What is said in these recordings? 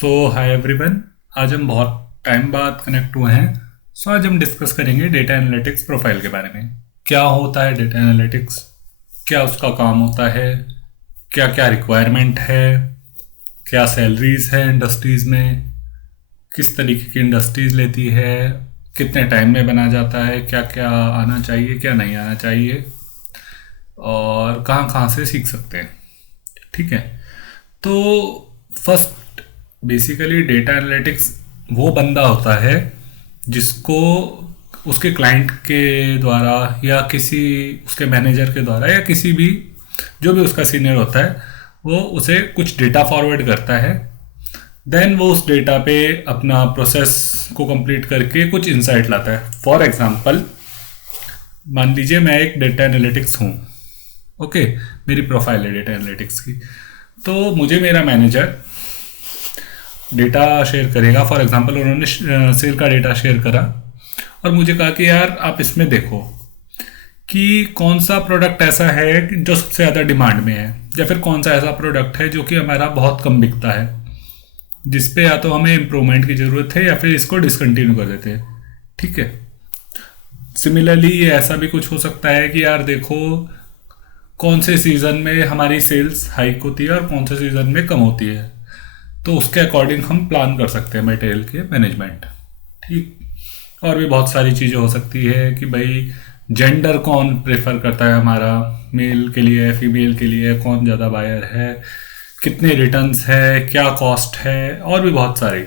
Hi everyone. आज हम बहुत टाइम बाद कनेक्ट हुए हैं। आज हम डिस्कस करेंगे डेटा एनालिटिक्स प्रोफाइल के बारे में। क्या होता है डेटा एनालिटिक्स, क्या उसका काम होता है, क्या क्या रिक्वायरमेंट है, क्या सैलरीज है इंडस्ट्रीज़ में, किस तरीके की इंडस्ट्रीज़ लेती है, कितने टाइम में बना जाता है, क्या क्या आना चाहिए क्या नहीं आना चाहिए, और कहाँ कहाँ से सीख सकते हैं। ठीक है। तो फर्स्ट बेसिकली डेटा एनालिटिक्स वो बंदा होता है जिसको उसके क्लाइंट के द्वारा या किसी उसके मैनेजर के द्वारा या किसी भी जो भी उसका सीनियर होता है वो उसे कुछ डेटा फॉरवर्ड करता है। देन वो उस डेटा पे अपना प्रोसेस को कंप्लीट करके कुछ इंसाइट लाता है। फॉर एग्जांपल मान लीजिए मैं एक डेटा एनालिटिक्स हूँ। ओके, मेरी प्रोफाइल है डेटा एनालिटिक्स की। तो मुझे मेरा मैनेजर डेटा शेयर करेगा। फॉर एग्जांपल उन्होंने सेल का डेटा शेयर करा और मुझे कहा कि यार आप इसमें देखो कि कौन सा प्रोडक्ट ऐसा है जो सबसे ज़्यादा डिमांड में है, या फिर कौन सा ऐसा प्रोडक्ट है जो कि हमारा बहुत कम बिकता है, जिस पे या तो हमें इम्प्रूवमेंट की ज़रूरत है या फिर इसको डिसकंटिन्यू कर देते हैं। ठीक है। सिमिलरली ये ऐसा भी कुछ हो सकता है कि यार देखो कौन से सीज़न में हमारी सेल्स हाइक होती है और कौन से सीज़न में कम होती है, तो उसके अकॉर्डिंग हम प्लान कर सकते हैं मटेरियल के मैनेजमेंट। ठीक। और भी बहुत सारी चीज़ें हो सकती है कि भाई जेंडर कौन प्रेफर करता है हमारा, मेल के लिए फीमेल के लिए, कौन ज़्यादा बायर है, कितने रिटर्न्स है, क्या कॉस्ट है, और भी बहुत सारी।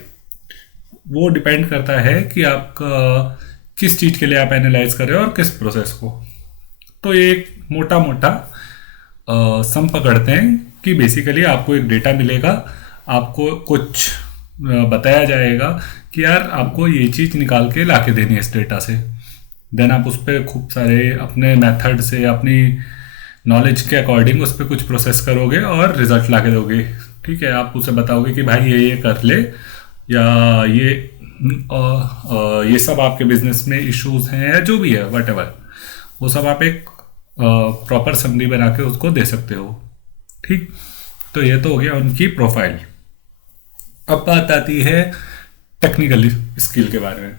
वो डिपेंड करता है कि आपका किस चीज़ के लिए आप एनालाइज कर रहे हो और किस प्रोसेस को। तो ये एक मोटा मोटा सम पकड़ते हैं कि बेसिकली आपको एक डेटा मिलेगा, आपको कुछ बताया जाएगा कि यार आपको ये चीज़ निकाल के ला के देनी है इस डेटा से। देन आप उस पर खूब सारे अपने मेथड से अपनी नॉलेज के अकॉर्डिंग उस पर कुछ प्रोसेस करोगे और रिजल्ट ला के दोगे। ठीक है। आप उसे बताओगे कि भाई ये कर ले, या ये सब आपके बिजनेस में इश्यूज हैं या जो भी है वट वो सब आप एक प्रॉपर समरी बना के उसको दे सकते हो। ठीक। तो ये तो हो गया उनकी प्रोफाइल। अब बात आती है टेक्निकल स्किल के बारे में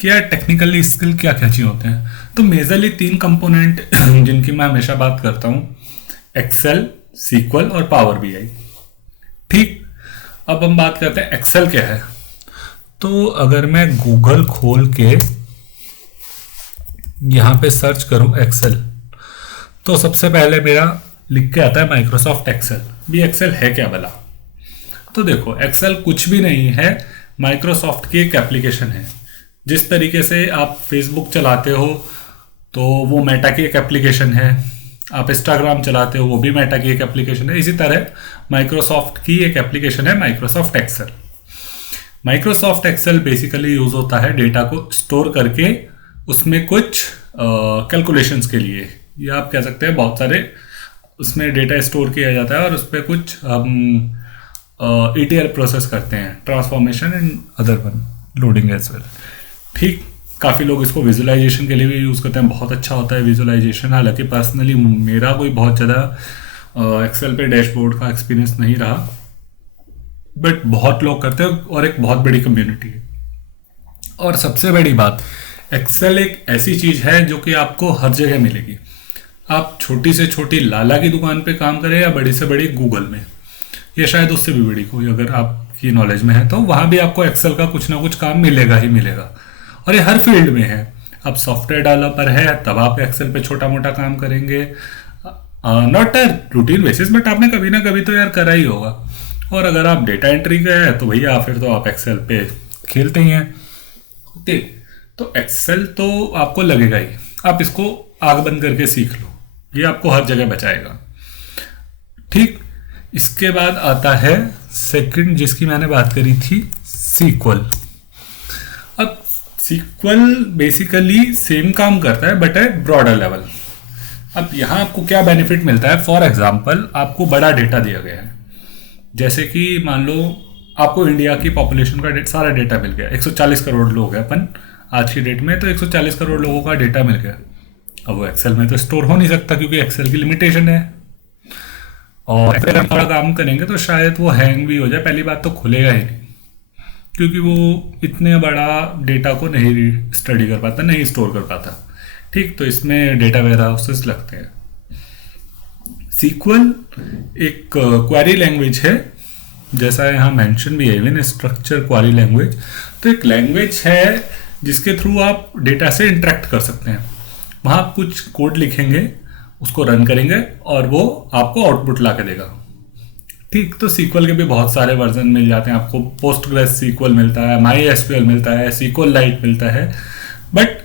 कि यार टेक्निकल स्किल क्या क्या चीज़ होते हैं। तो मेजरली 3 कंपोनेंट जिनकी मैं हमेशा बात करता हूँ, एक्सेल, सीक्वल और पावर बीआई। ठीक। अब हम बात करते हैं एक्सेल क्या है। तो अगर मैं गूगल खोल के यहाँ पे सर्च करूँ एक्सेल, तो सबसे पहले मेरा लिख के आता है माइक्रोसॉफ्ट एक्सेल। भी एक्सेल है क्या भला? तो देखो एक्सेल कुछ भी नहीं है, माइक्रोसॉफ्ट की एक एप्लीकेशन है। जिस तरीके से आप फेसबुक चलाते हो तो वो मेटा की एक एप्लीकेशन है, आप इंस्टाग्राम चलाते हो वो भी मेटा की एक एप्लीकेशन है, इसी तरह माइक्रोसॉफ्ट की एक एप्लीकेशन है Microsoft Excel. Microsoft Excel basically use होता है डेटा को स्टोर करके उसमें कुछ कैलकुलेशंस के लिए, या आप कह सकते हैं बहुत सारे उसमें डेटा स्टोर किया जाता है और उस पर कुछ हम ETL प्रोसेस करते हैं, transformation and other one loading as well. ठीक। काफ़ी लोग इसको विजुअलाइजेशन के लिए भी यूज़ करते हैं, बहुत अच्छा होता है विजुअलाइजेशन। हालांकि पर्सनली मेरा कोई बहुत ज़्यादा एक्सेल पे डैशबोर्ड का एक्सपीरियंस नहीं रहा, बट बहुत लोग करते हैं और एक बहुत बड़ी कम्युनिटी है। और सबसे बड़ी बात, एक्सेल एक ऐसी चीज़ है जो कि आपको हर जगह मिलेगी। आप छोटी से छोटी लाला की दुकान पे काम करें या बड़ी से बड़ी गूगल में, या शायद उससे भी बड़ी कोई अगर आपकी नॉलेज में है, तो वहाँ भी आपको एक्सेल का कुछ ना कुछ काम मिलेगा ही मिलेगा। और ये हर फील्ड में है। आप सॉफ्टवेयर डेवलपर है तब आप एक्सेल पे छोटा मोटा काम करेंगे, not a routine basis, but आपने कभी ना कभी तो यार करा ही होगा। और अगर आप डेटा एंट्री का है तो भैया फिर तो आप एक्सेल पे खेलते ही हैं। ओके। तो एक्सेल तो आपको लगेगा ही, आप इसको आग बंद करके सीख लो, ये आपको हर जगह बचाएगा। ठीक। इसके बाद आता है सेकंड जिसकी मैंने बात करी थी, सीक्वल। अब सीक्वल बेसिकली सेम काम करता है बट एट ब्रॉडर लेवल। अब यहाँ आपको क्या बेनिफिट मिलता है? फॉर एग्जांपल आपको बड़ा डेटा दिया गया है, जैसे कि मान लो आपको इंडिया की पॉपुलेशन का सारा डेटा मिल गया। 140 करोड़ लोग हैं अपन आज की डेट में, तो 140 करोड़ लोगों का डेटा मिल गया। अब वो एक्सेल में तो स्टोर हो नहीं सकता क्योंकि एक्सेल की लिमिटेशन है। और अगर हम थोड़ा काम करेंगे तो शायद वो हैंग भी हो जाए। पहली बात तो खुलेगा ही नहीं, क्योंकि वो इतने बड़ा डेटा को नहीं स्टडी कर पाता, नहीं स्टोर कर पाता। ठीक, तो इसमें डेटा वेयर हाउसेस लगते हैं। सीक्वल एक क्वेरी लैंग्वेज है, जैसा यहाँ मेंशन भी है, इवन स्ट्रक्चर क्वेरी लैंग्वेज। तो एक लैंग्वेज है जिसके थ्रू आप डेटा से इंटरेक्ट कर सकते हैं। वहाँ आप कुछ कोड लिखेंगे, उसको रन करेंगे और वो आपको आउटपुट ला के देगा। ठीक, तो सीक्वल के भी बहुत सारे वर्जन मिल जाते हैं आपको। पोस्टग्रेस सीक्वल मिलता है, माई एसक्यूएल मिलता है, सीक्वल लाइट मिलता है। बट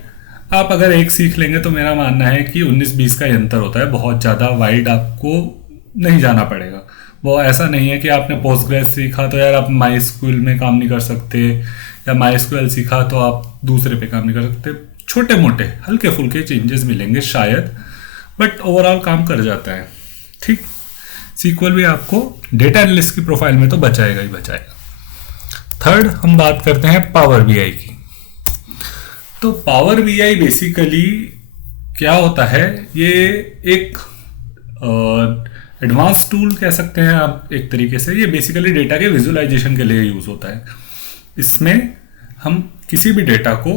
आप अगर एक सीख लेंगे तो मेरा मानना है कि 19-20 का ही अंतर होता है, बहुत ज़्यादा वाइड आपको नहीं जाना पड़ेगा। वो ऐसा नहीं है कि आपने पोस्टग्रेस सीखा तो यार आप माई एसक्यूएल में काम नहीं कर सकते, या माई एसक्यूएल सीखा तो आप दूसरे पे काम नहीं कर सकते। छोटे मोटे हल्के फुल्के चेंजेस मिलेंगे शायद, बट ओवरऑल काम कर जाता है। ठीक, सीक्वल भी आपको डेटा एनालिस्ट की प्रोफाइल में तो बचाएगा ही बचाएगा। थर्ड, हम बात करते हैं पावर बीआई की। तो पावर बीआई बेसिकली क्या होता है, ये एक एडवांस टूल कह सकते हैं आप एक तरीके से। ये बेसिकली डेटा के विजुअलाइजेशन के लिए यूज होता है। इसमें हम किसी भी डेटा को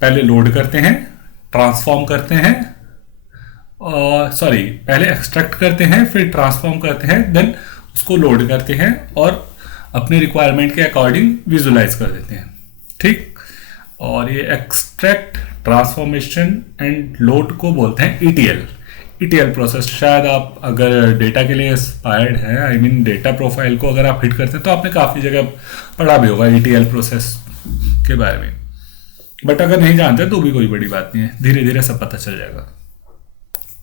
पहले लोड करते हैं, ट्रांसफॉर्म करते हैं, पहले एक्सट्रैक्ट करते हैं, फिर ट्रांसफॉर्म करते हैं, देन उसको लोड करते हैं और अपने रिक्वायरमेंट के अकॉर्डिंग विजुलाइज कर देते हैं। ठीक, और ये एक्सट्रैक्ट, ट्रांसफॉर्मेशन एंड लोड को बोलते हैं ईटीएल प्रोसेस। शायद आप अगर डेटा के लिए इंस्पायर्ड है, आई मीन डेटा प्रोफाइल को अगर आप हिट करते हैं तो आपने काफ़ी जगह पढ़ा भी होगा ईटीएल प्रोसेस के बारे में। बट अगर नहीं जानते तो भी कोई बड़ी बात नहीं है, धीरे धीरे सब पता चल जाएगा।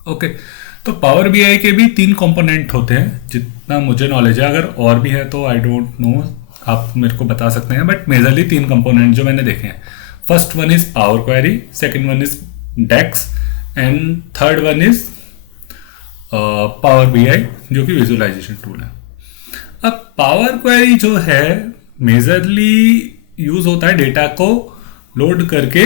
ओके, तो पावर बीआई के भी 3 कंपोनेंट होते हैं जितना मुझे नॉलेज है। अगर और भी है तो आई डोंट नो, आप मेरे को बता सकते हैं। बट मेजरली 3 कंपोनेंट जो मैंने देखे हैं, first one is power query, second one is DAX and third one is power BI जो कि विजुअलाइजेशन टूल है। अब पावर क्वेरी जो है मेजरली यूज होता है डेटा को लोड करके,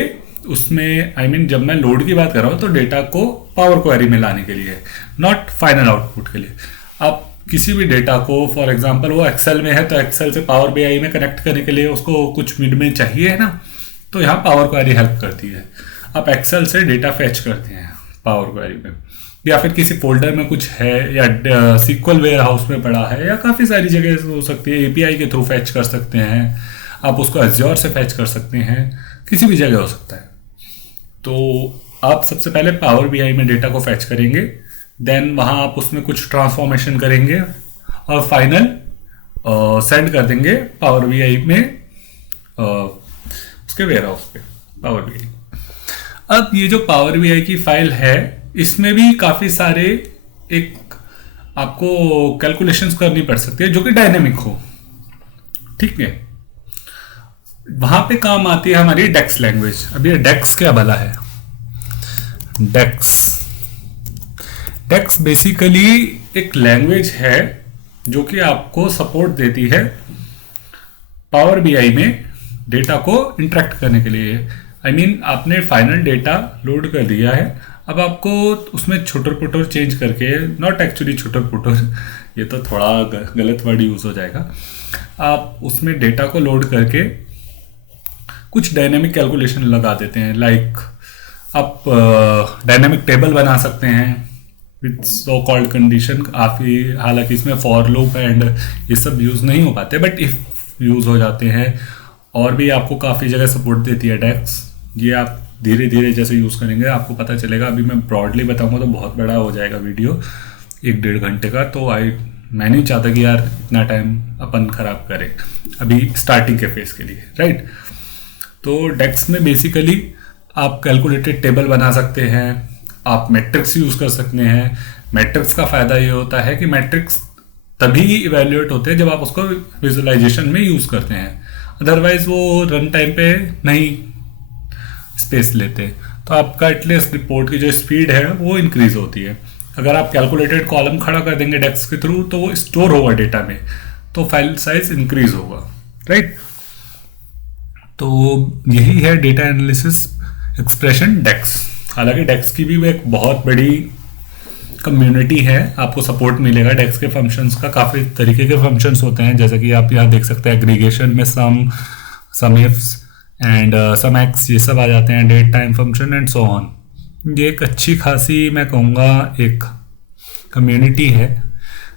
उसमें आई मीन जब मैं लोड की बात कर रहा हूँ तो डेटा को पावर क्वेरी में लाने के लिए, नॉट फाइनल आउटपुट के लिए। आप किसी भी डेटा को, फॉर एग्जांपल वो एक्सेल में है तो एक्सेल से पावर बीआई में कनेक्ट करने के लिए उसको कुछ मिड में चाहिए है ना, तो यहाँ पावर क्वेरी हेल्प करती है। आप एक्सेल से डेटा फैच करते हैं पावर क्वेरी में, या फिर किसी फोल्डर में कुछ है, या सीक्वल वेयर हाउस में पड़ा है, या काफ़ी सारी जगह हो सकती है। एपीआई के थ्रू फैच कर सकते हैं आप उसको, एज्योर से फैच कर सकते हैं, किसी भी जगह हो सकता है। तो आप सबसे पहले पावर बीआई में डेटा को फैच करेंगे, देन वहाँ आप उसमें कुछ ट्रांसफॉर्मेशन करेंगे और फाइनल सेंड कर देंगे पावर बीआई में, उसके वेयर हाउस पे पावर बीआई। अब ये जो पावर बीआई की फाइल है, इसमें भी काफ़ी सारे एक आपको कैलकुलेशंस करनी पड़ सकती है जो कि डायनेमिक हो। ठीक है, वहां पे काम आती है हमारी डेक्स लैंग्वेज। अब ये डेक्स क्या भला है? डेक्स बेसिकली एक लैंग्वेज है जो कि आपको सपोर्ट देती है पावर बीआई में डेटा को इंटरेक्ट करने के लिए। आई मीन आपने फाइनल डेटा लोड कर दिया है, अब आपको उसमें छोटर पुटर चेंज करके, नॉट एक्चुअली छोटर पुटर, ये तो थोड़ा गलत वर्ड यूज हो जाएगा। आप उसमें डेटा को लोड करके कुछ डायनेमिक कैलकुलेशन लगा देते हैं। लाइक आप डायनेमिक टेबल बना सकते हैं विथ सो कॉल्ड कंडीशन। काफ़ी, हालांकि इसमें फॉर लूप एंड ये सब यूज़ नहीं हो पाते, बट इफ़ यूज़ हो जाते हैं। और भी आपको काफ़ी जगह सपोर्ट देती है डेक्स। ये आप धीरे धीरे जैसे यूज़ करेंगे आपको पता चलेगा। अभी मैं ब्रॉडली बताऊंगा तो बहुत बड़ा हो जाएगा वीडियो, 1-1.5 घंटे का। तो मैं नहीं चाहता कि यार इतना टाइम अपन खराब करें अभी स्टार्टिंग के फेस के लिए, राइट। तो डेक्स में बेसिकली आप कैलकुलेटेड टेबल बना सकते हैं, आप मैट्रिक्स यूज़ कर सकते हैं। मैट्रिक्स का फ़ायदा ये होता है कि मैट्रिक्स तभी इवेल्युएट होते हैं जब आप उसको विजुअलाइजेशन में यूज़ करते हैं, अदरवाइज वो रन टाइम पे नहीं स्पेस लेते। तो आपका एटलीस्ट रिपोर्ट की जो स्पीड है वो इंक्रीज होती है। अगर आप कैलकुलेटेड कॉलम खड़ा कर देंगे डेक्स के थ्रू तो वो स्टोर होगा डेटा में, तो फाइल साइज इंक्रीज होगा, राइट। तो यही है डेटा एनालिसिस एक्सप्रेशन डेक्स। हालांकि डेक्स की भी एक बहुत बड़ी कम्युनिटी है, आपको सपोर्ट मिलेगा डेक्स के फंक्शंस का। काफ़ी तरीके के फंक्शंस होते हैं, जैसे कि आप यहाँ देख सकते हैं एग्रीगेशन में SUMIFS and SUMX, ये सब आ जाते हैं, date time function and so on. ये एक अच्छी खासी मैं कहूँगा एक कम्युनिटी है।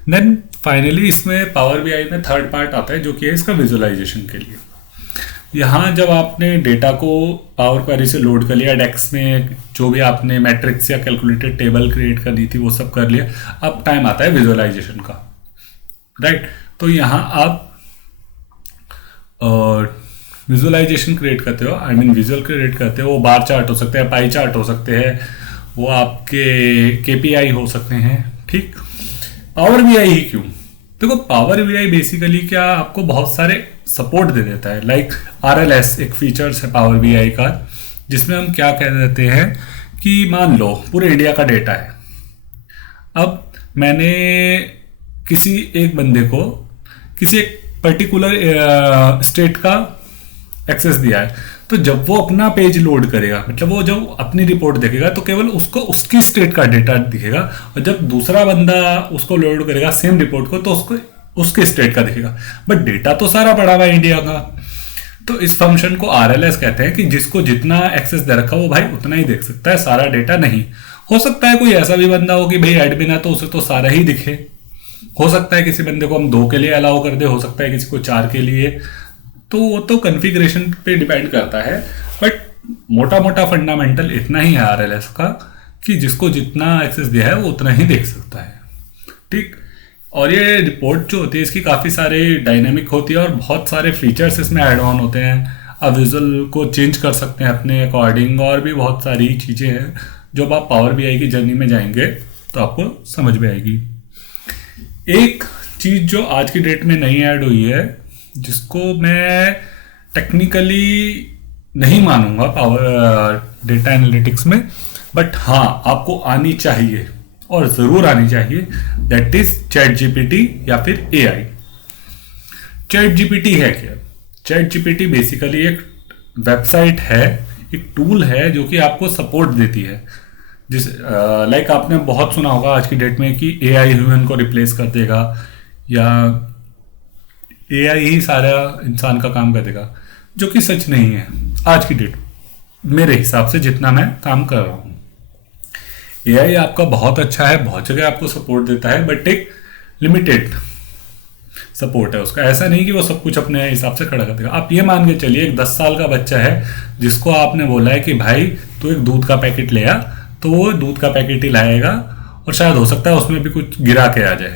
देन फाइनली इसमें पावर बीआई में थर्ड पार्ट आता है जो कि है इसका विजुअलाइजेशन के लिए। यहाँ जब आपने डेटा को पावर क्वेरी से लोड कर लिया, डेक्स में जो भी आपने मैट्रिक्स या कैलकुलेटेड टेबल क्रिएट करनी थी वो सब कर लिया, अब टाइम आता है विजुअलाइजेशन का, राइट। तो यहाँ आप विजुअलाइजेशन क्रिएट करते हो, आई मीन विजुअल क्रिएट करते हो। वो बार चार्ट हो सकते हैं, पाई चार्ट हो सकते हैं, वो आपके केपीआई हो सकते हैं, ठीक। पावर बीआई ही क्यों? देखो पावर बीआई बेसिकली क्या आपको बहुत सारे सपोर्ट दे देता है। लाइक आरएलएस एक फीचर्स है पावर बीआई का, जिसमें हम क्या कह देते हैं कि मान लो पूरे इंडिया का डेटा है। अब मैंने किसी एक बंदे को किसी एक पर्टिकुलर स्टेट का एक्सेस दिया है, तो जब वो अपना पेज लोड करेगा, मतलब वो जब अपनी रिपोर्ट देखेगा तो केवल उसको उसकी स्टेट का डेटा दिखेगा, और जब दूसरा बंदा उसको लोड करेगा सेम रिपोर्ट को तो उसको उसके स्टेट का दिखेगा, बट डेटा तो सारा पड़ा हुआ है इंडिया का। तो इस फंक्शन को आरएलएस कहते हैं कि जिसको जितना एक्सेस दे रखा वो भाई उतना ही देख सकता है, सारा डेटा नहीं। हो सकता है कोई ऐसा भी बंदा हो कि भाई एडमिन है तो उसे तो सारा ही दिखे, हो सकता है किसी बंदे को हम 2 के लिए अलाउ कर दे, हो सकता है किसी को 4 के लिए, तो वो तो कॉन्फ़िगरेशन पे डिपेंड करता है। बट मोटा मोटा फंडामेंटल इतना ही है आरएलएस का कि जिसको जितना एक्सेस दिया है वो उतना ही देख सकता है, ठीक। और ये रिपोर्ट जो होती है इसकी काफ़ी सारे डायनेमिक होती है और बहुत सारे फीचर्स इसमें ऐड ऑन होते हैं। आप विजुअल को चेंज कर सकते हैं अपने अकॉर्डिंग, और भी बहुत सारी चीज़ें हैं जो आप पावर बीआई की जर्नी में जाएंगे तो आपको समझ में आएगी। एक चीज़ जो आज की डेट में नई ऐड हुई है, जिसको मैं टेक्निकली नहीं मानूंगा पावर डेटा एनालिटिक्स में, बट हाँ आपको आनी चाहिए और ज़रूर आनी चाहिए, दैट इज चैट जीपीटी या फिर एआई। चैट जीपीटी है क्या? चैट जीपीटी बेसिकली एक वेबसाइट है, एक टूल है जो कि आपको सपोर्ट देती है। जिस लाइक आपने बहुत सुना होगा आज की डेट में कि एआई ह्यूमन को रिप्लेस कर देगा या एआई ही सारा इंसान का काम कर देगा, जो कि सच नहीं है आज की डेट मेरे हिसाब से, जितना मैं काम कर रहा हूँ। एआई आपका बहुत अच्छा है, बहुत जगह आपको सपोर्ट देता है, बट एक लिमिटेड सपोर्ट है उसका। ऐसा नहीं कि वो सब कुछ अपने हिसाब से खड़ा कर देगा। आप ये मान के चलिए एक 10 साल का बच्चा है जिसको आपने बोला है कि भाई तू एक दूध का पैकेट ले आ, तो वो दूध का पैकेट ही लाएगा और शायद हो सकता है उसमें भी कुछ गिरा के आ जाए,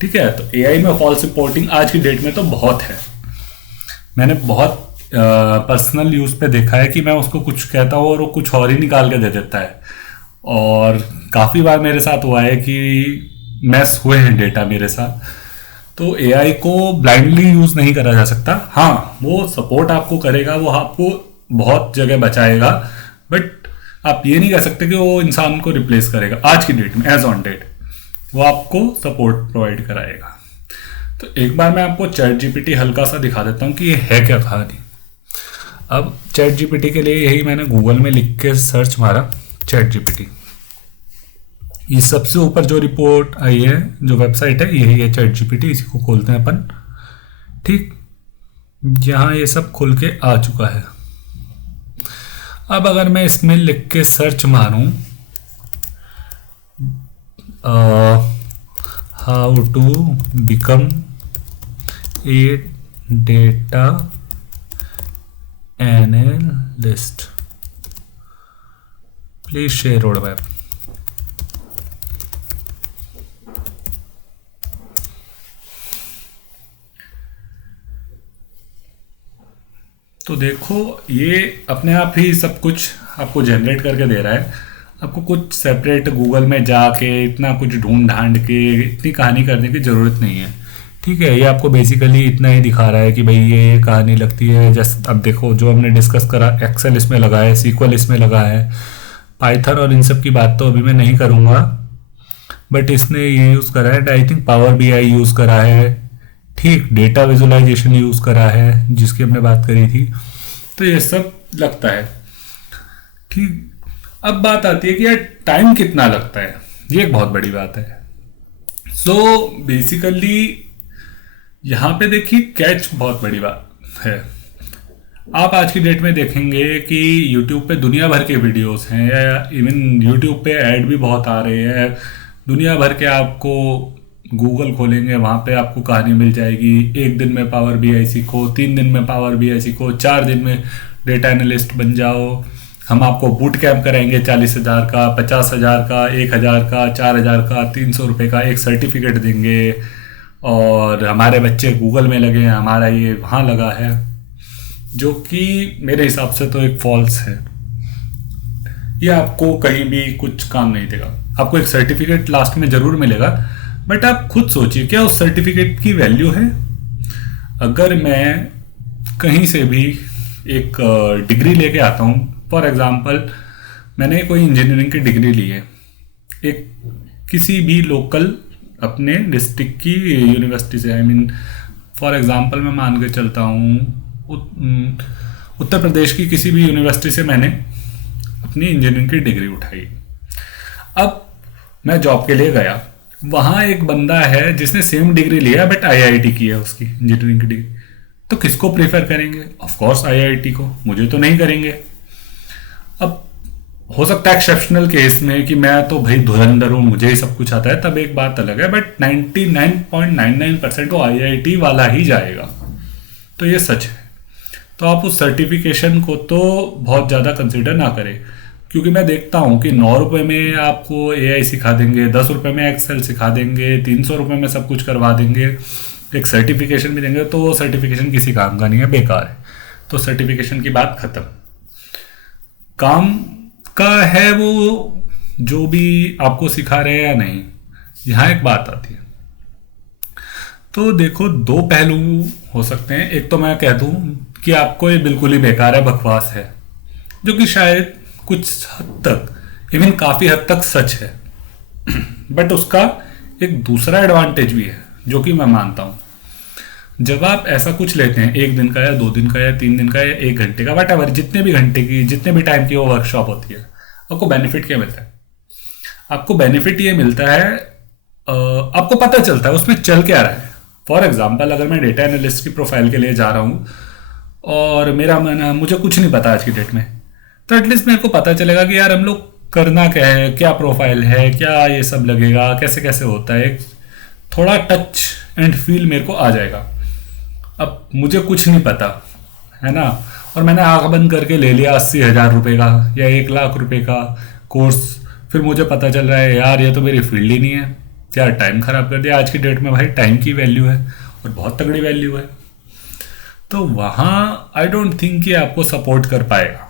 ठीक है। तो एआई में फॉल्स रिपोर्टिंग आज की डेट में तो बहुत है। मैंने बहुत पर्सनल यूज पे देखा है कि मैं उसको कुछ कहता हूँ और वो कुछ और ही निकाल के दे देता है, और काफ़ी बार मेरे साथ हुआ है कि मैस हुए हैं डेटा मेरे साथ। तो एआई को ब्लाइंडली यूज़ नहीं करा जा सकता। हाँ वो सपोर्ट आपको करेगा, वो आपको बहुत जगह बचाएगा, बट आप ये नहीं कह सकते कि वो इंसान को रिप्लेस करेगा। आज की डेट में एज ऑन डेट वो आपको सपोर्ट प्रोवाइड कराएगा। तो एक बार मैं आपको चैट जीपीटी हल्का सा दिखा देता हूँ कि ये है क्या कहानी। अब चैट जीपीटी के लिए यही मैंने गूगल में लिख के सर्च मारा चैट जीपीटी। ये सबसे ऊपर जो रिपोर्ट आई है, जो वेबसाइट है, यही है चैट जीपीटी। इसी को खोलते हैं अपन, ठीक। यहाँ ये सब खुल के आ चुका है। अब अगर मैं इसमें लिख के सर्च मारूं how to become a data analyst, please share road map, तो देखो ये अपने आप ही सब कुछ आपको जनरेट करके दे रहा है। आपको कुछ सेपरेट गूगल में जाके इतना कुछ ढूंढ ढांड के इतनी कहानी करने की ज़रूरत नहीं है, ठीक है। ये आपको बेसिकली इतना ही दिखा रहा है कि भाई ये कहानी लगती है। जैसे अब देखो जो हमने डिस्कस करा, एक्सेल इसमें लगा है, सीक्वल इसमें लगा है, पाइथन और इन सब की बात तो अभी मैं नहीं करूँगा, बट इसने ये यूज़ करा है। I think power BI use करा है, ठीक। डेटा विजुअलाइजेशन यूज़ करा है जिसकी हमने बात करी थी। तो ये सब लगता है, ठीक। अब बात आती है कि यार टाइम कितना लगता है। ये एक बहुत बड़ी बात है। सो बेसिकली यहाँ पे देखिए कैच बहुत बड़ी बात है। आप आज की डेट में देखेंगे कि YouTube पे दुनिया भर के वीडियोस हैं, या इवन YouTube पे ऐड भी बहुत आ रहे हैं दुनिया भर के। आपको गूगल खोलेंगे, वहाँ पे आपको कहानी मिल जाएगी, 1 दिन में पावर BI सीखो, 3 दिन में पावर BI सीखो, 4 दिन में डेटा एनालिस्ट बन जाओ, हम आपको बूट कैंप कराएंगे 40,000 का, 50,000 का, 1,000 का, 4,000 का, 300 रुपये का एक सर्टिफिकेट देंगे, और हमारे बच्चे गूगल में लगे हैं, हमारा ये वहाँ लगा है, जो कि मेरे हिसाब से तो एक फॉल्स है। ये आपको कहीं भी कुछ काम नहीं देगा। आपको एक सर्टिफिकेट लास्ट में ज़रूर मिलेगा, बट आप खुद सोचिए क्या उस सर्टिफिकेट की वैल्यू है? अगर मैं कहीं से भी एक डिग्री लेके आता हूँ, फॉर एग्जांपल मैंने कोई इंजीनियरिंग की डिग्री ली है एक किसी भी लोकल अपने डिस्ट्रिक्ट की यूनिवर्सिटी से, आई मीन फॉर एग्जांपल मैं मान के चलता हूँ उत्तर प्रदेश की किसी भी यूनिवर्सिटी से मैंने अपनी इंजीनियरिंग की डिग्री उठाई। अब मैं जॉब के लिए गया, वहाँ एक बंदा है जिसने सेम डिग्री लिया बट IIT की है उसकी इंजीनियरिंग की डिग्री, तो किसको प्रेफर करेंगे? ऑफ कोर्स IIT को, मुझे तो नहीं करेंगे। अब हो सकता है एक्सेप्शनल केस में कि मैं तो भाई धुरंधर हूँ, मुझे ही सब कुछ आता है, तब एक बात अलग है, बट 99.99% वो IIT वाला ही जाएगा। तो ये सच है। तो आप उस सर्टिफिकेशन को तो बहुत ज़्यादा कंसिडर ना करें, क्योंकि मैं देखता हूँ कि 9 रुपये में आपको AI सिखा देंगे, 10 रुपये में एक्सेल सिखा देंगे, 300 रुपये में सब कुछ करवा देंगे, एक सर्टिफिकेशन भी देंगे, तो वो सर्टिफिकेशन किसी काम का नहीं है, बेकार है। तो सर्टिफिकेशन की बात खत्म। काम का है वो जो भी आपको सिखा रहे हैं या नहीं। यहाँ एक बात आती है, तो देखो 2 पहलू हो सकते हैं। एक तो मैं कह दूँ कि आपको ये बिल्कुल ही बेकार है, बकवास है, जो कि शायद कुछ हद तक, इवन काफ़ी हद तक सच है, बट उसका एक दूसरा एडवांटेज भी है जो कि मैं मानता हूँ। जब आप ऐसा कुछ लेते हैं 1 दिन का या 2 दिन का या 3 दिन का या 1 घंटे का, वट एवर, जितने भी घंटे की, जितने भी टाइम की वो वर्कशॉप होती है, आपको बेनिफिट क्या मिलता है? आपको बेनिफिट ये मिलता है, आपको पता चलता है उसमें चल क्या रहा है। फॉर एग्जाम्पल अगर मैं डेटा एनालिस्ट की प्रोफाइल के लिए जा रहा हूँ और मेरा मन, मुझे कुछ नहीं पता आज की डेट में, तो एटलीस्ट मेरे को पता चलेगा कि यार हम लोग करना क्या है, क्या प्रोफाइल है, क्या ये सब लगेगा, कैसे कैसे होता है, थोड़ा टच एंड फील मेरे को आ जाएगा। अब मुझे कुछ नहीं पता है ना, और मैंने आंख बंद करके ले लिया 80,000 रुपये का या 1,00,000 रुपये का कोर्स, फिर मुझे पता चल रहा है यार ये तो मेरी फील्ड ही नहीं है, क्या टाइम खराब कर दिया। आज की डेट में भाई टाइम की वैल्यू है और बहुत तगड़ी वैल्यू है, तो वहाँ आई डोंट थिंक कि आपको सपोर्ट कर पाएगा।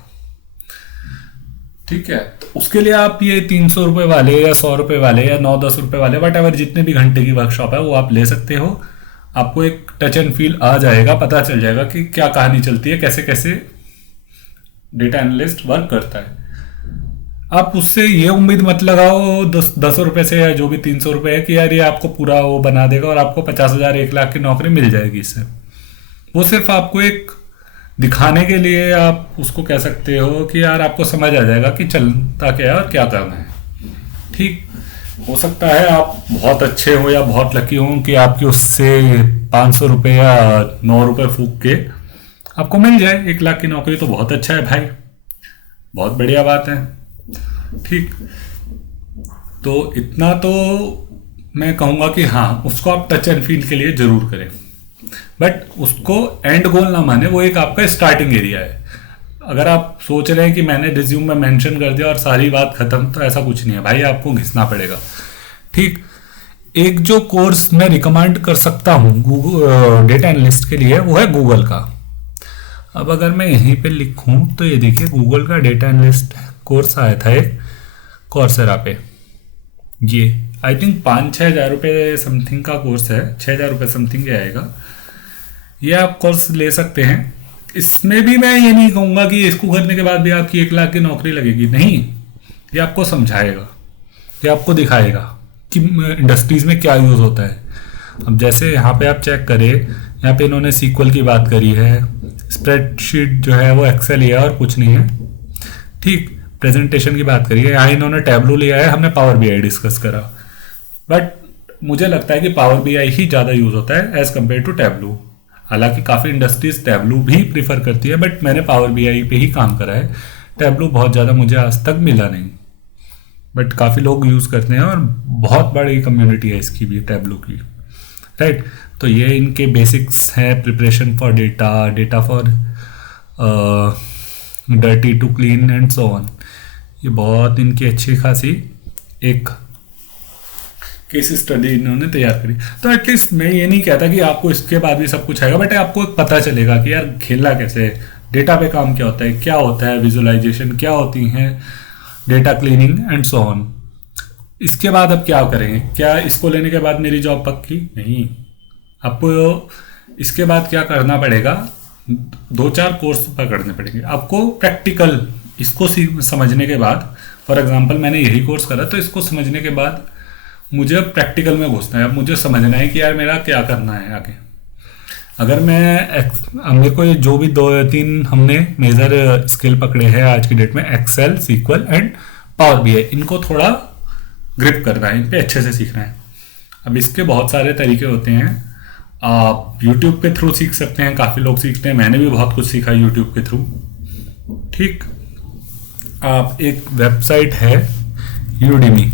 ठीक है, तो उसके लिए आप ये 300 रुपये वाले या 100 रुपये वाले या 9-10 रुपये वाले, वट एवर, जितने भी घंटे की वर्कशॉप है वो आप ले सकते हो। आपको एक टच एंड फील आ जाएगा, पता चल जाएगा कि क्या कहानी चलती है, कैसे कैसे डेटा एनालिस्ट वर्क करता है। आप उससे ये उम्मीद मत लगाओ 10 रुपये से या जो भी 300 रुपये है कि यार ये आपको पूरा वो बना देगा और आपको 50,000 1,00,000 की नौकरी मिल जाएगी इससे। वो सिर्फ आपको एक दिखाने के लिए आप उसको कह सकते हो कि यार आपको समझ आ जाएगा कि चलता क्या है और क्या करना है। ठीक, हो सकता है आप बहुत अच्छे हो या बहुत लकी हो कि आपकी उससे 500 रुपये या 9 रुपये फूक के आपको मिल जाए 1,00,000 की नौकरी, तो बहुत अच्छा है भाई, बहुत बढ़िया बात है। ठीक, तो इतना तो मैं कहूँगा कि हाँ, उसको आप टच एंड फील के लिए ज़रूर करें, बट उसको एंड गोल ना माने, वो एक आपका स्टार्टिंग एरिया है। अगर आप सोच रहे हैं कि मैंने रिज्यूम में मेंशन कर दिया और सारी बात खत्म, तो ऐसा कुछ नहीं है भाई, आपको घिसना पड़ेगा। ठीक, एक जो कोर्स मैं रिकमेंड कर सकता हूँ गूगल डेटा एनालिस्ट के लिए, वो है गूगल का। अब अगर मैं यहीं पे लिखूँ तो ये देखिए गूगल का डेटा एनालिस्ट कोर्स आया था एक कौरसेरा पे, ये आई थिंक 5-6 हज़ार रुपये समथिंग का कोर्स है, 6,000 रुपये समथिंग आएगा। ये आप कोर्स ले सकते हैं। इसमें भी मैं ये नहीं कहूँगा कि इसको करने के बाद भी आपकी 1,00,000 की नौकरी लगेगी, नहीं। ये आपको समझाएगा, ये आपको दिखाएगा कि इंडस्ट्रीज में क्या यूज़ होता है। अब जैसे यहाँ पे आप चेक करें, यहाँ पे इन्होंने सीक्वल की बात करी है, स्प्रेडशीट जो है वो एक्सेल ही है और कुछ नहीं है। ठीक, प्रेजेंटेशन की बात करिए, यहाँ इन्होंने टैबलू लिया है, हमने पावर बीआई डिस्कस करा, बट मुझे लगता है कि पावर बीआई ही ज़्यादा यूज़ होता है एज़ कम्पेयर टू टैबलू। हालांकि काफ़ी इंडस्ट्रीज टैबलू भी प्रीफर करती है, बट मैंने पावर बीआई पे ही काम करा है। टैबलू बहुत ज़्यादा मुझे आज तक मिला नहीं, बट काफ़ी लोग यूज़ करते हैं और बहुत बड़ी कम्युनिटी है इसकी भी, टैबलू की, राइट। तो ये इनके बेसिक्स हैं, preparation for data, data for dirty to clean and so on. ये बहुत इनकी अच्छी खासी एक केस स्टडी इन्होंने तैयार करी। तो एटलीस्ट मैं ये नहीं कहता कि आपको इसके बाद भी सब कुछ आएगा, बट आपको पता चलेगा कि यार खेलना कैसे है, डेटा पे काम क्या होता है, क्या होता है विजुअलाइजेशन, क्या होती हैं data cleaning and so on. इसके बाद अब क्या करेंगे? क्या इसको लेने के बाद मेरी जॉब पक्की? नहीं, आपको इसके बाद क्या करना पड़ेगा, 2-4 कोर्स पकड़ने पड़ेंगे आपको प्रैक्टिकल। इसको समझने के बाद, फॉर एग्जांपल मैंने यही कोर्स करा, तो इसको समझने के बाद मुझे प्रैक्टिकल में घुसना है। अब मुझे समझना है कि यार मेरा क्या करना है आगे। अगर मेरे को ये जो भी 2-3 हमने मेजर स्किल पकड़े हैं आज की डेट में, Excel, SQL and power BI, इनको थोड़ा ग्रिप करना है, इन पे अच्छे से सीखना है। अब इसके बहुत सारे तरीके होते हैं, आप यूट्यूब के थ्रू सीख सकते हैं, काफ़ी लोग सीखते हैं, मैंने भी बहुत कुछ सीखा यूट्यूब के थ्रू, ठीक। आप एक वेबसाइट है यूडेमी,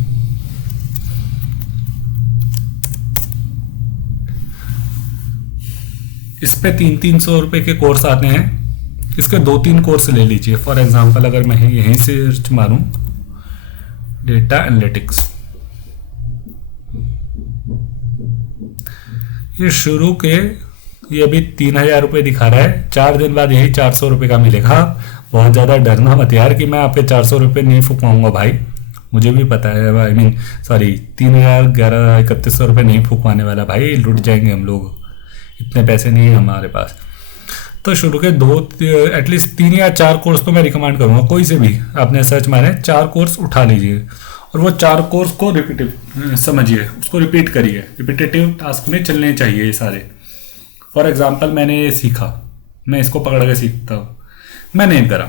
इस पे 300-300 रुपए के कोर्स आते हैं, इसके 2-3 कोर्स ले लीजिए। फॉर एग्जांपल अगर मैं यहीं से सर्च मारूं डेटा एनालिटिक्स, ये शुरू के ये भी 3000 रुपये दिखा रहा है, 4 दिन बाद यही 400 रुपये का मिलेगा। बहुत ज़्यादा डरना मत यार कि मैं आपके 400 रुपये नहीं फूकवाऊंगा भाई, मुझे भी पता है, आई मीन सॉरी 3100 रुपये नहीं फूकवाने वाला भाई, लुट जाएंगे हम लोग, इतने पैसे नहीं है हमारे पास। तो शुरू के एटलीस्ट 3 या 4 कोर्स तो मैं रिकमेंड करूँगा, कोई से भी आपने सर्च मारे 4 कोर्स उठा लीजिए और वो 4 कोर्स को समझिए, उसको रिपीट करिए, रिपीटेटिव टास्क में चलने चाहिए ये सारे। फॉर एग्जांपल मैंने ये सीखा, मैं इसको पकड़ के सीखता हूँ, मैंने करा,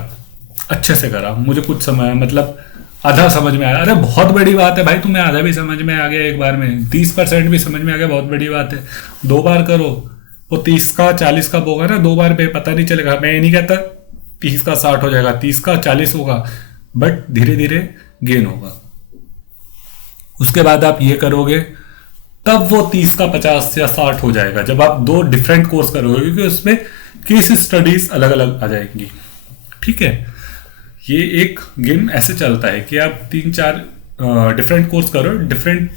अच्छे से करा, मुझे कुछ समय मतलब आधा समझ में आया। अरे बहुत बड़ी बात है भाई, तुम्हें आधा भी समझ में आ गया एक बार में, 30% भी समझ में आ गया, बहुत बड़ी बात है। 2 बार करो, वो 30 का 40 का होगा ना, 2 बार पे पता नहीं चलेगा। मैं ये नहीं कहता 30 का 60 हो जाएगा, 30 का 40 होगा, बट धीरे धीरे गेन होगा। उसके बाद आप ये करोगे तब वो 30 का 50 या 60 हो जाएगा, जब आप 2 डिफरेंट कोर्स करोगे, क्योंकि उसमें केस स्टडीज अलग अलग आ जाएंगी, ठीक है। ये एक गेम ऐसे चलता है कि आप 3-4 डिफरेंट कोर्स करो, डिफरेंट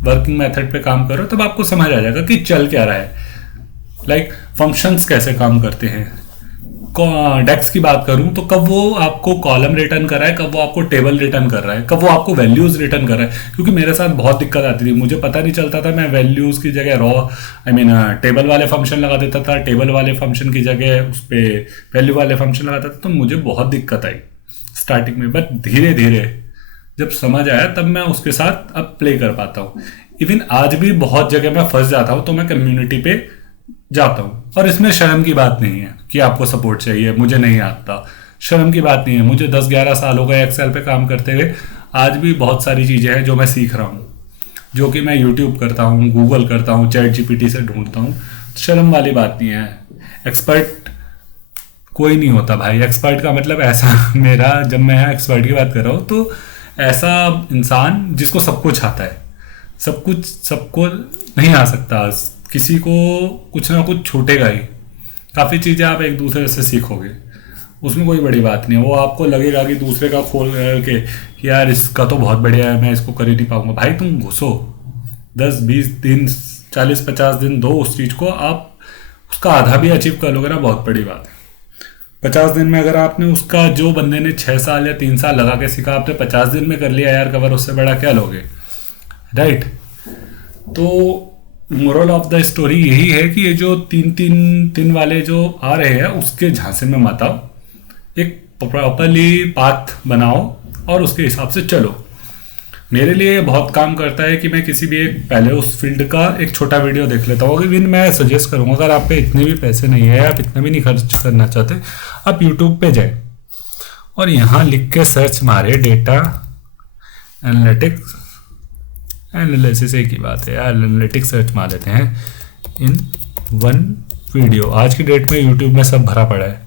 वर्किंग मेथड पे काम करो, तब आपको समझ आ जाएगा कि चल क्या रहा है, लाइक फंक्शंस कैसे काम करते हैं। डेक्स की बात करूं तो कब वो आपको कॉलम रिटर्न कर रहा है, कब वो आपको टेबल रिटर्न कर रहा है, कब वो आपको वैल्यूज रिटर्न कर रहा है। क्योंकि मेरे साथ बहुत दिक्कत आती थी, मुझे पता नहीं चलता था, मैं वैल्यूज की जगह टेबल वाले फंक्शन लगा देता था, टेबल वाले फंक्शन की जगह उस पर वैल्यू वाले फंक्शन लगाता था, तो मुझे बहुत दिक्कत आई स्टार्टिंग में। बट धीरे धीरे जब समझ आया तब मैं उसके साथ अब प्ले कर पाता हूँ। इवन आज भी बहुत जगह मैं फंस जाता हूँ तो मैं कम्युनिटी पे जाता हूँ, और इसमें शर्म की बात नहीं है कि आपको सपोर्ट चाहिए, मुझे नहीं आता, शर्म की बात नहीं है। मुझे 10-11 साल हो गए एक्सेल पे काम करते हुए, आज भी बहुत सारी चीज़ें हैं जो मैं सीख रहा हूँ, जो कि मैं यूट्यूब करता हूँ, गूगल करता हूँ, चैट जीपीटी से ढूंढता हूँ। शर्म वाली बात नहीं है। एक्सपर्ट कोई नहीं होता भाई, एक्सपर्ट का मतलब ऐसा मेरा, जब मैं एक्सपर्ट की बात कर रहा हूँ तो ऐसा इंसान जिसको सब कुछ आता है। सब कुछ सबको नहीं आ सकता, किसी को कुछ ना कुछ छूटेगा ही। काफ़ी चीज़ें आप एक दूसरे से सीखोगे, उसमें कोई बड़ी बात नहीं है। वो आपको लगेगा कि दूसरे का खोल के कि यार इसका तो बहुत बढ़िया है, मैं इसको कर ही नहीं पाऊंगा। भाई तुम घुसो, 10-20 दिन 40-50 दिन दो उस चीज़ को, आप उसका आधा भी अचीव कर लोगे ना, बहुत बड़ी बात है। 50 दिन में अगर आपने उसका, जो बंदे ने 6 साल या 3 साल लगा के सीखा, आपने 50 दिन में कर लिया यार कवर, उससे बड़ा क्या लोगे, राइट। तो मोरल ऑफ द स्टोरी यही है कि ये जो 3-3 दिन वाले जो आ रहे हैं उसके झांसे में मत आओ, एक प्रॉपरली पाथ बनाओ और उसके हिसाब से चलो। मेरे लिए बहुत काम करता है कि मैं किसी भी एक पहले उस फील्ड का एक छोटा वीडियो देख लेता हूँ। अगर मैं सजेस्ट करूँगा, अगर आप पे इतने भी पैसे नहीं है, आप इतना भी नहीं खर्च करना चाहते, आप यूट्यूब पे जाए, और यहाँ लिख के सर्च मारे डेटा एनालिटिक्स एनालिसिस, एक ही बात है यार, एनालिटिक्स सर्च मार लेते हैं इन वन वीडियो। आज की डेट में यूट्यूब में सब भरा पड़ा है,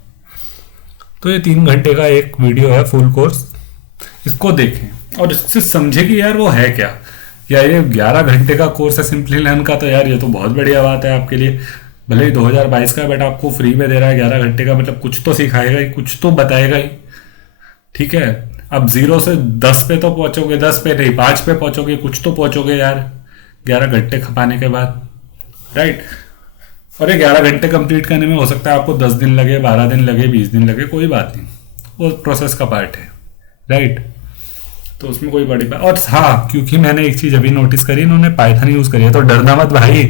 तो ये 3 घंटे का एक वीडियो है फुल कोर्स, इसको देखें और इससे समझे कि यार वो है क्या। यार ये 11 घंटे का कोर्स है सिंपली लर्न का, तो यार ये तो बहुत बढ़िया बात है आपके लिए। भले ही 2022 का है बट आपको फ्री में दे रहा है 11 घंटे का, मतलब कुछ तो सिखाएगा ही, कुछ तो बताएगा ही। ठीक है, अब 0 से 10 पे तो पहुंचोगे, 10 पे नहीं 5 पे पहुंचोगे, कुछ तो पहुंचोगे यार 11 घंटे खपाने के बाद, राइट। और ये 11 घंटे कंप्लीट करने में हो सकता है आपको 10 दिन लगे, 12 दिन लगे, 20 दिन लगे, कोई बात नहीं, वो प्रोसेस का पार्ट है, राइट। तो उसमें कोई बड़ी बात। और हाँ, क्योंकि मैंने एक चीज़ अभी नोटिस करी, इन्होंने पाइथन यूज़ करी है, तो डरना मत भाई,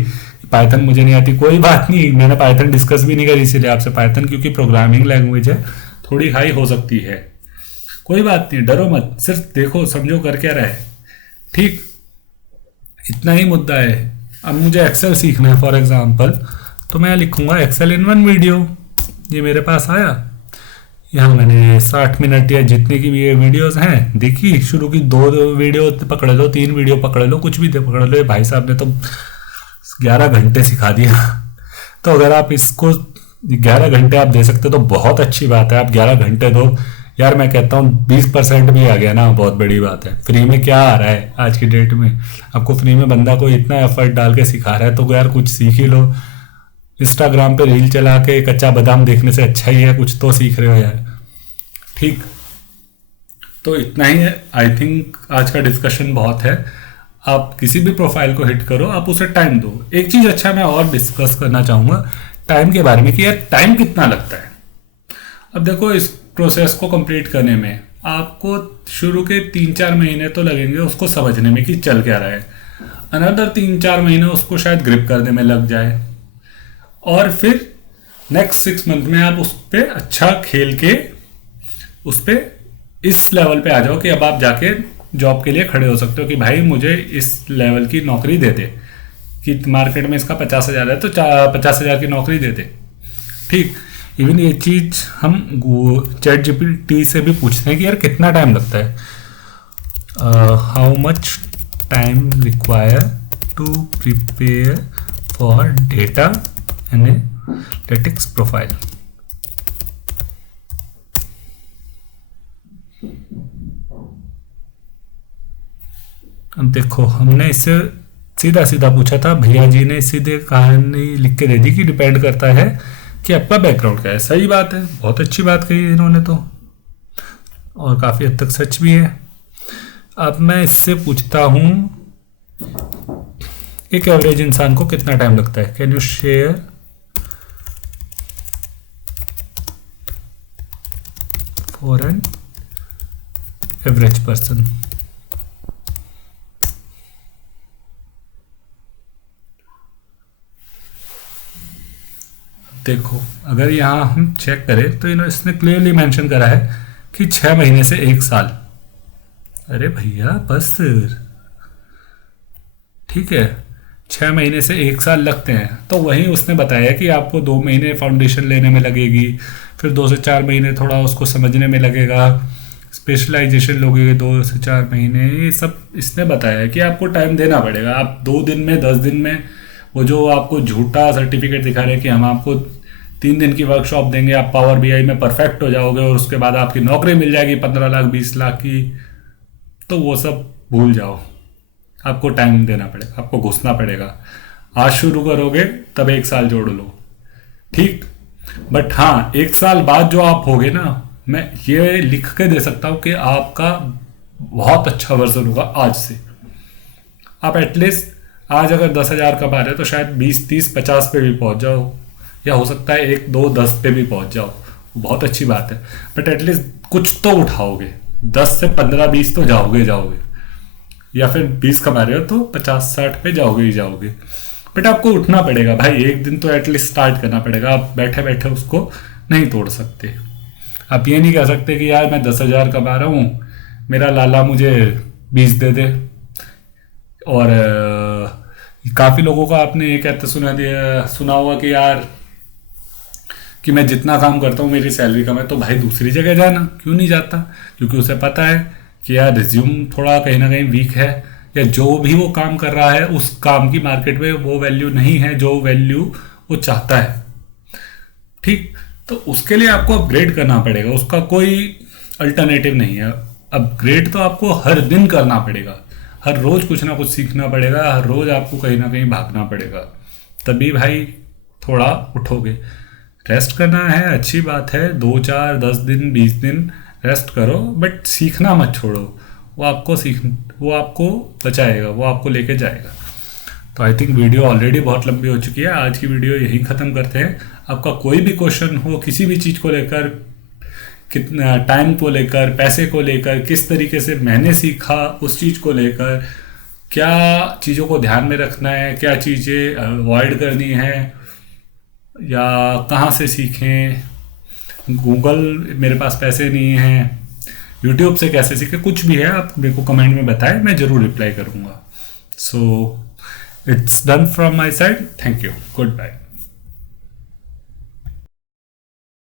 पाइथन मुझे नहीं आती, कोई बात नहीं, मैंने पाइथन डिस्कस भी नहीं करी इसीलिए आपसे। पाइथन क्योंकि प्रोग्रामिंग लैंग्वेज है, थोड़ी हाई हो सकती है, कोई बात नहीं, डरो मत, सिर्फ देखो समझो कर क्या रहा है, ठीक, इतना ही मुद्दा है। अब मुझे एक्सेल सीखना है फॉर एग्जांपल, तो मैं लिखूंगा एक्सेल इन वन वीडियो, ये मेरे पास आया, यहाँ मैंने 60 मिनट या जितने की भी ये वीडियोस हैं देखी, शुरू की 2 वीडियो पकड़ लो, 3 वीडियो पकड़ लो, कुछ भी पकड़ लो, ये भाई साहब ने तो 11 घंटे सिखा दिया। तो अगर आप इसको 11 घंटे आप दे सकते हो तो बहुत अच्छी बात है, आप 11 घंटे दो यार, मैं कहता हूँ 20% भी आ गया ना, बहुत बड़ी बात है। फ्री में क्या आ रहा है आज की डेट में, आपको फ्री में बंदा को इतना एफर्ट डाल के सिखा रहा है, तो यार कुछ सीख ही लो। इंस्टाग्राम पे रील चला के कच्चा बादाम देखने से अच्छा ही है, कुछ तो सीख रहे हो यार, ठीक। तो इतना ही है, आई थिंक आज का डिस्कशन बहुत है। आप किसी भी प्रोफाइल को हिट करो, आप उसे टाइम दो। एक चीज़ अच्छा मैं और डिस्कस करना चाहूँगा टाइम के बारे में, कि यार टाइम कितना लगता है। अब देखो, इस प्रोसेस को कंप्लीट करने में आपको शुरू के 3-4 महीने तो लगेंगे उसको समझने में कि चल क्या रहा है, अनदर 3-4 महीने उसको शायद ग्रिप करने में लग जाए, और फिर नेक्स्ट 6 मंथ में आप उस पर अच्छा खेल के उस पर इस लेवल पे आ जाओ कि अब आप जाके जॉब के लिए खड़े हो सकते हो कि भाई मुझे इस लेवल की नौकरी दे दे, कि मार्केट में इसका 50,000 है तो 50,000 की नौकरी दे दे, ठीक। इवन ये चीज़ हम चैट जीपीटी से भी पूछते हैं कि यार कितना टाइम लगता है, how much time require to prepare for data analytics profile. अब देखो, हमने इससे सीधा सीधा पूछा था, भैया जी ने सीधे कहानी लिख के दे दी कि डिपेंड करता है कि आपका बैकग्राउंड क्या है। सही बात है, बहुत अच्छी बात कही इन्होंने तो, और काफ़ी हद तक सच भी है। अब मैं इससे पूछता हूँ, एक एवरेज इंसान को कितना टाइम लगता है, can you share for an average person. देखो, अगर यहाँ हम चेक करें तो इसने क्लियरली मेंशन करा है कि 6 महीने से 1 साल। अरे भैया बस, ठीक है, 6 महीने से 1 साल लगते हैं। तो वहीं उसने बताया कि आपको 2 महीने फाउंडेशन लेने में लगेगी, फिर 2 से 4 महीने थोड़ा उसको समझने में लगेगा, स्पेशलाइजेशन लोगे 2 से 4 महीने, ये सब इसने बताया है कि आपको टाइम देना पड़ेगा। आप 2 दिन में 10 दिन में वो जो आपको झूठा सर्टिफिकेट दिखा रहे हैं कि हम आपको 3 दिन की वर्कशॉप देंगे, आप पावर बीआई में परफेक्ट हो जाओगे और उसके बाद आपकी नौकरी मिल जाएगी 15 लाख 20 लाख की, तो वो सब भूल जाओ। आपको टाइम देना पड़ेगा, आपको घुसना पड़ेगा। आज शुरू करोगे तब 1 साल जोड़ लो, ठीक। बट हाँ, 1 साल बाद जो आप होगे ना, मैं ये लिख के दे सकता हूँ कि आपका बहुत अच्छा वर्जन होगा आज से। आप एटलीस्ट आज अगर 10,000 कमा रहे हो तो शायद 20, 30, 50 पे भी पहुंच जाओ, या हो सकता है 1, 2, 10 पे भी पहुंच जाओ, बहुत अच्छी बात है। बट एटलीस्ट कुछ तो उठाओगे, 10 से 15, 20 तो जाओगे, या फिर 20 कमा रहे हो तो 50, 60 पे जाओगे ही जाओगे। बट आपको उठना पड़ेगा भाई, एक दिन तो एटलीस्ट स्टार्ट करना पड़ेगा। आप बैठे बैठे उसको नहीं तोड़ सकते। आप ये नहीं कह सकते कि यार मैं 10,000 कमा रहा हूँ, मेरा लाला मुझे 20 दे दे। और काफ़ी लोगों का आपने ये कहते सुना होगा कि यार कि मैं जितना काम करता हूँ मेरी सैलरी कम है, तो भाई दूसरी जगह जाना, क्यों नहीं जाता? क्योंकि उसे पता है कि यार रिज्यूम थोड़ा कहीं ना कहीं वीक है, या जो भी वो काम कर रहा है उस काम की मार्केट में वो वैल्यू नहीं है जो वैल्यू वो चाहता है। ठीक, तो उसके लिए आपको अपग्रेड करना पड़ेगा, उसका कोई अल्टरनेटिव नहीं है। अपग्रेड तो आपको हर दिन करना पड़ेगा, हर रोज कुछ ना कुछ सीखना पड़ेगा, हर रोज आपको कहीं ना कहीं भागना पड़ेगा, तभी भाई थोड़ा उठोगे। रेस्ट करना है अच्छी बात है, 2 4 10 दिन 20 दिन रेस्ट करो, बट सीखना मत छोड़ो। वो आपको बचाएगा, वो आपको लेके जाएगा। तो आई थिंक वीडियो ऑलरेडी बहुत लंबी हो चुकी है, आज की वीडियो यही ख़त्म करते हैं। आपका कोई भी क्वेश्चन हो किसी भी चीज़ को लेकर, कितना टाइम को लेकर, पैसे को लेकर, किस तरीके से मैंने सीखा उस चीज़ को लेकर, क्या चीज़ों को ध्यान में रखना है, क्या चीज़ें अवॉइड करनी है, या कहाँ से सीखें, गूगल मेरे पास पैसे नहीं हैं, यूट्यूब से कैसे सीखें, कुछ भी है आप मेरे को कमेंट में बताएं, मैं ज़रूर रिप्लाई करूँगा। So it's done from my side, thank you, good bye.